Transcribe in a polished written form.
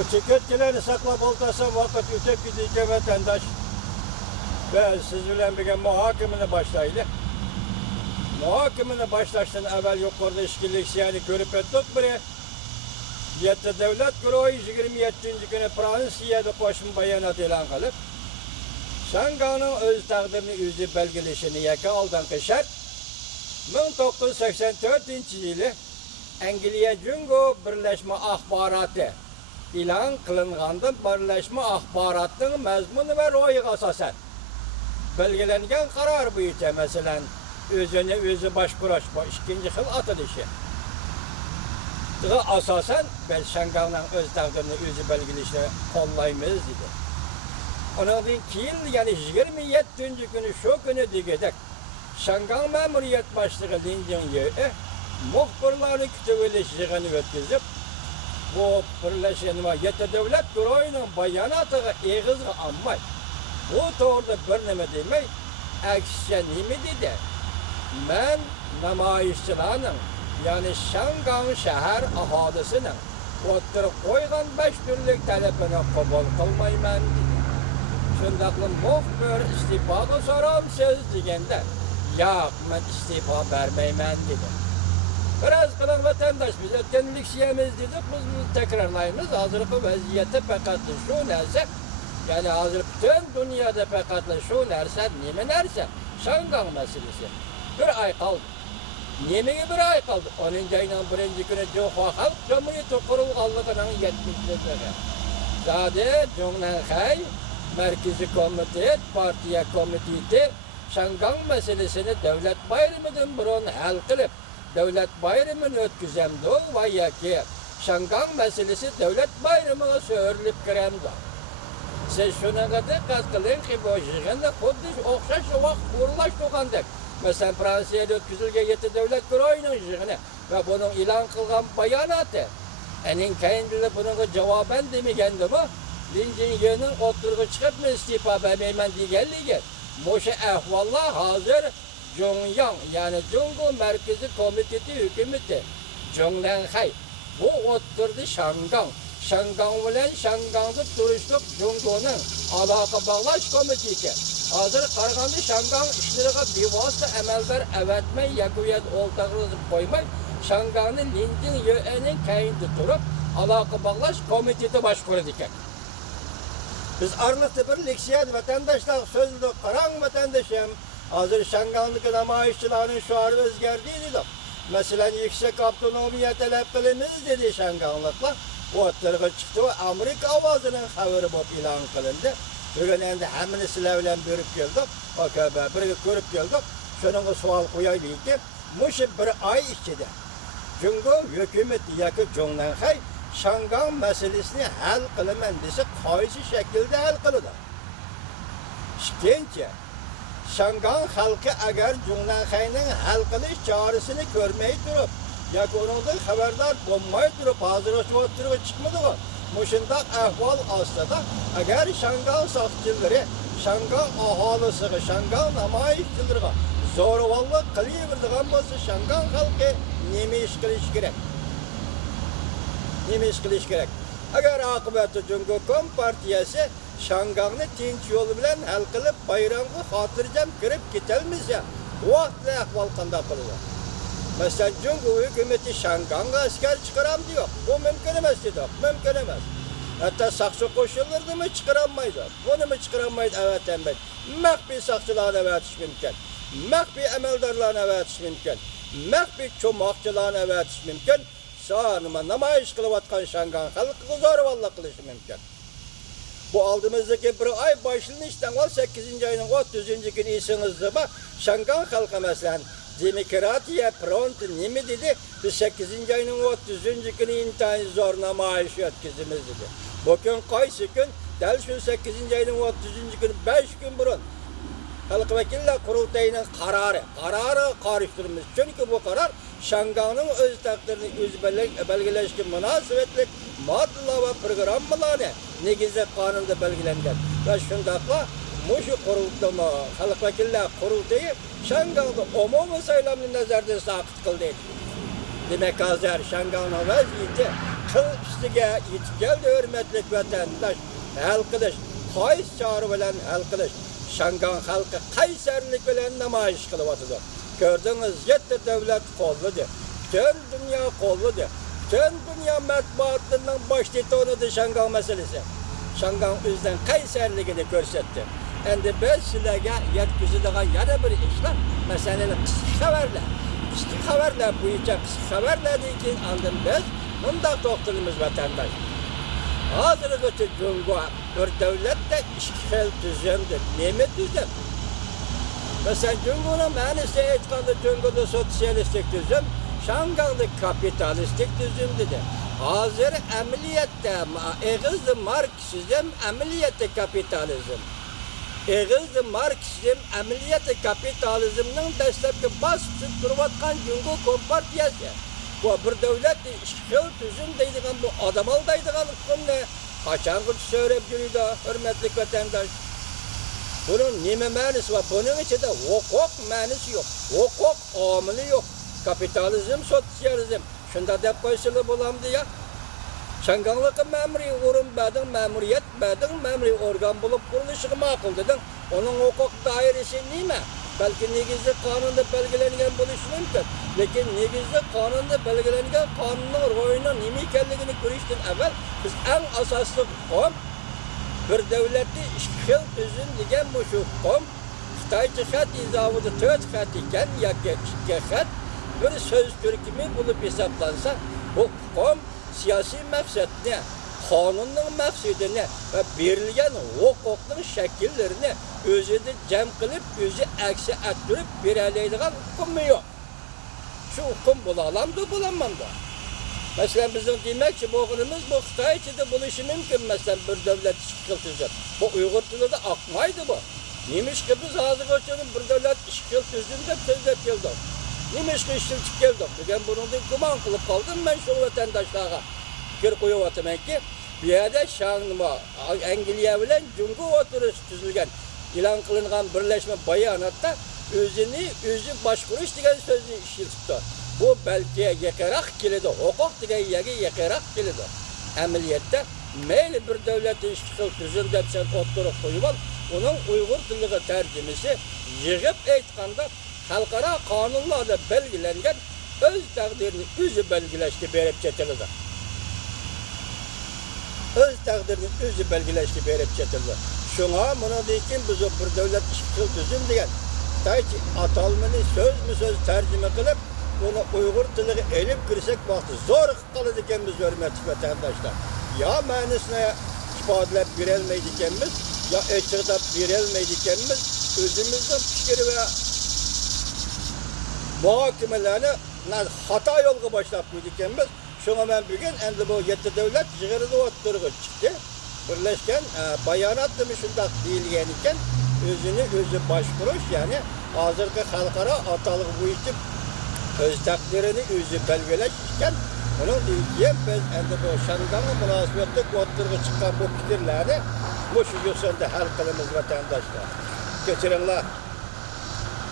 O çeketkileri saklap oltasam vakit ötep gidince vatandaş ve siz bilen bir muhakemini başlaydı. Muhakemini başlaştan evvel yukarıda işkillik yani görüp ettik biri. Yetti devlet kuruğu 27. günü Fransiyada koşum bayanat ilan kılıp Şangay'ın öz takdirini özü belgelişini yaka aldan şart 1984 yılı Angliya Jungo Birleşme Ahbaratı ilan kılınğandan Birleşme Ahbaratının mezmunu ve royu asasen belgelengen karar boyunca mesela özüne özü başkuraş ikinci yıl atılışı. Asasen ben Şangay'ın öz takdirini özü belgelişini kollaymayız dedi. Onun keyin yani 27. günü şu günü digedek Şangay Memuriyet Başlığı Lin Jingye muhbirlarını kütüveleşeceğini ötküzüp bu birleşen ve yetti devlet kuruğunun bayanatı eğizgi anmay. Bu doğruda bir neme demey, aksiye nemi dedi. Ben namayişçilerinin yani Şangay şehir ahadisinin oturup koygan 5 türlük talepini kabul kılmayman dedi. Şundaklı muhbir istifaga soram söz degende, yok ben istifa vermeymen dedi. Biraz kılan vatandaş biz ötkenlik siyemiz dedik, biz tekrarlayımız. Hazırki vaziyette pekatlı şu nerse, yani hazır bütün dünyada pekatlı şu nerse, nemi nerse, Şangay meselesi. Bir ay kaldı. Nemiye bir ay kaldı. 10. ayının 1. günü Cumhuriyet Halk Cumhuriyeti kurulğanlığının 70'leri. Zade Cumhuriyet Merkezi Komiteti, Partiya Komiteti, Şangay meselesini devlet bayramıdan burun hal kılıp, devlet bayramını ötküzemdi ve yaki Şangay meselesi devlet bayramına söylenip kiremdi. Siz şuna kadar katkılın ki bu işin de kudüs okşaş o vakit kurulaş tokandık. Mesela Fransa'da ötküzülge yetti devlet kuruğunun işini ve bunun ilan kılgan bayanatı. Enin kendine bunun cevaben demegendi mi? Lin Jingye'nin oturuğu çıkıp mı istifa vermeymen diğerliği? Moşe ehvallah hazır Jongyang yani Jungo Merkezi Komiteti hükümeti Jonglanghay bu oturdu Şangay. Şangay ile Şangay'da turuşluk Jungo'nun alaka bağlaş komiteti. Hazır Karaganda Şangay işlerine bir vasıta emelver evetme yakuyet oltağınızı koymay Şangay'ın Lin Jingye'nin kayında turup alaka bağlaş komiteti başkuru dikek. Biz arlıkta bir leksiyen vatandaşlar sözlü karan vatandaşım hazır Şangay'daki namayişçilerin şuarı özgerdiydi de. Mesela yüksek autonomiye talep kılınız dedi Şangaylıkla. O tırgı çıktı ve Amerika avazının haberi bu ilan kılındı. Bugün endi hemini silahla börüp geldik. Bir görüp geldik. Şunun sual koyaydı ki, muşu bir ay içinde. Çünkü hükümeti yakı Jonglanghay Şangay meselesini hal kılımen dese kaysi şekilde hal kılıdı. İkinci, Şangay halkı eğer Jonglanghaynın hal kılış çağrısını görmeyi durup, ya onundan haberdar olmayı durup, hazır oturup çıkmadı mı? Muşundak ehval aslında, eğer Şangay sakçıları, Şangay ahalisi, Şangay namayişçileri zorvallık kılıverdiğin olsa Şangay halkı nemi iş kılış gerek? Nemi iş kılış gerek? Eğer akıbeti Cumhuriyet Partiyası Şangay'ını tinç yolu bilen hal kılıp bayramı hatırcam kirip gitelmizse o vakti ehval kanda kılıyor. Mesela Cumhuriyet hükümeti Şangay'a asker çıkaram diyor. Bu mümkün emez diyor. Mümkün emez. Hatta saksı koşullarını mı çıkaramaydı? Bunu mu çıkaramaydı? Evet emret. Mehbi sakçılarına evet mümkün. Mehbi emeldarlarına evet mümkün. Mehbi çomakçılarına evet mümkün. Sağınıma namayiş kılıvatkan Şangay halkı zor valla kılışı mümkün. Bu aldığımızdaki bir ay başlanıştan 18. ayının 30. günü isinizde bak Şangay halkı mesela Demokratiya Front nemi dedi? Biz 8. ayının 30. günü intihani zor namayiş ötküzümüz dedi. Bugün kaysı gün, del şu 8. ayının 30. günü 5 gün burun Halk Vekiller Kurultayı'nın kararı karıştırmış. Çünkü bu karar Şangay'ın öz takdirini öz belgeleşki münasebetlik maddeler ve programlarını negizde kanunda belgelenген. Ve şundakla muşu kurultama Halk Vekiller Kurultayı Şangay'da umumi sayılamını nazarda sakıt kıldı. Demek hazır Şangay'ın vaziyeti kıl nuqtasiga yetib keldi, hurmatli vatandosh. Hal qilish, qaysi chora bilan hal qilish? Shangan xalqi qaysarlik bilan namoyish qilyapti. Gördünüz, yetti devlet qo'lladi. Bütün dünya qo'lladi. Bütün dünya matbuotlarının baş tetonidir Shangan meselesi. Shangan o'zidan qaysarligini ko'rsatdi. Endi biz sizlarga yetkazadigan yana bir ishlar, masalan, qisqa xabarlar bo'yicha qisqa xabarlardan keyin oldin biz bunday to'xtalamiz vatandosh. Hozirgacha Jungo bir davlatda ikki xil tuzumdir. Nima tuzum? Mesela Jungo'nun ma'nisi aytganda Jungo'da sotsialistik tuzum, Shangan'da kapitalistik tuzum dedi. Hozir amaliyotda eg'izli marksizm, amaliyotda kapitalizm. Eg'izli marksizm, amaliyotda kapitalizmning dastlabki bosqichida turayotgan Jungo kompartiyasi. Bu bir davlatda ikki xil tuzum deydigan bu odam aldaydigan hukmni qachongacha so'rab yuradi, hurmatli vatandosh. Bunun nima ma'nosi va buning ichida huquq ma'nosi yo'q. Huquq omili yo'q. Kapitalizm, sotsializm. Shunda deb qo'ysalar bo'lamdi ya. Shanganlikqa ma'muriy o'rin badin, ma'muriyat badin, ma'muriy organ bo'lib qurilishi ma'qul dedim. Uning huquq doirasi nima? Balki negizli qonunda belgilangan bo'lishi mumkin. Lekin negizli qonunda belgilangan qonunning ro'yini nima ekanligini ko'rishdan avval biz eng asosli huquq bir davlatni ikki xil tuzum degan bu shu huquq. Xitoycha xat izovida 4 xat ekan, yoki 2 xat bir so'z turkumi bo'lib hisoblansa, bu huquq siyosiy maqsadni, qonunning maqsadini va berilgan huquqning shakllarini o'zida jam qilib, o'zi aksi ettirib beradigan huquq yo'q. Shu huquq bo'la olamdi, bo'lamandı. Mesela bizim demakchi bo'lganimiz bu Xitoychada bo'lishi mumkin. Mesela bir davlat ikki xil tuzum. Bu Uyg'ur tilida oqmaydi bu. Nemishki biz hozirgacha bir davlat ikki xil tuzum deb so'zlab keldik. Nemishki ishlatib keldik. Degan buni gumon qilib qoldim men shu vatandoshlarga. Fikr qo'yapmanki, bu yerda Angliya bilan Jungo o'tirish tuzilgan, e'lon qilingan birlashma bayonotda o'zi boshqarish degan so'zni ishlatibdi. Bu belki yaqinroq keladi, huquq degan yerga yaqinroq keladi. Amaliyotda mayli bir davlatni ikki xil tuzum deb sen o'tirib qo'yib ol, uning Uyg'ur tiliga tarjimasi yig'ib aytganda xalqaro qonunlarda belgilangan o'z taqdirini o'zi belgilashga berib ketiladi. O'z taqdirini o'zi belgilashga berib ketiladi. Shunga bundan biz bir davlat ikki xil tuzum degan Xitoycha atalmani so'z tarjima qilib bunu Uyghur tiliga elib kirsak vaqti zo'r qiladi ekanmiz, hurmatli vatandoshlar. Ya ma'nosini ifodalab berolmaydi ekanmiz, ya aytib berolmaydi ekanmiz. O'zimizning fikr va muhokamalarni xato yo'lga boshlab qo'ydik ekanmiz. Shunga men bugun endi bu 7 davlat yig'ilida o'tirg'i chiqdi. Birlashgan bayonotda shunday deyilgan ekan, o'zi boshqarish, ya'ni hozirgi xalqaro atalg'i bo'yicha o'z taqdirini o'zi belgilash ekan. Bunun keyin biz endi bu Shanganga munosabatda o'tirg'i chiqqan bu fikrlarni shu yo'sinda hal qilamiz vatandoshlar. Kechiringlar.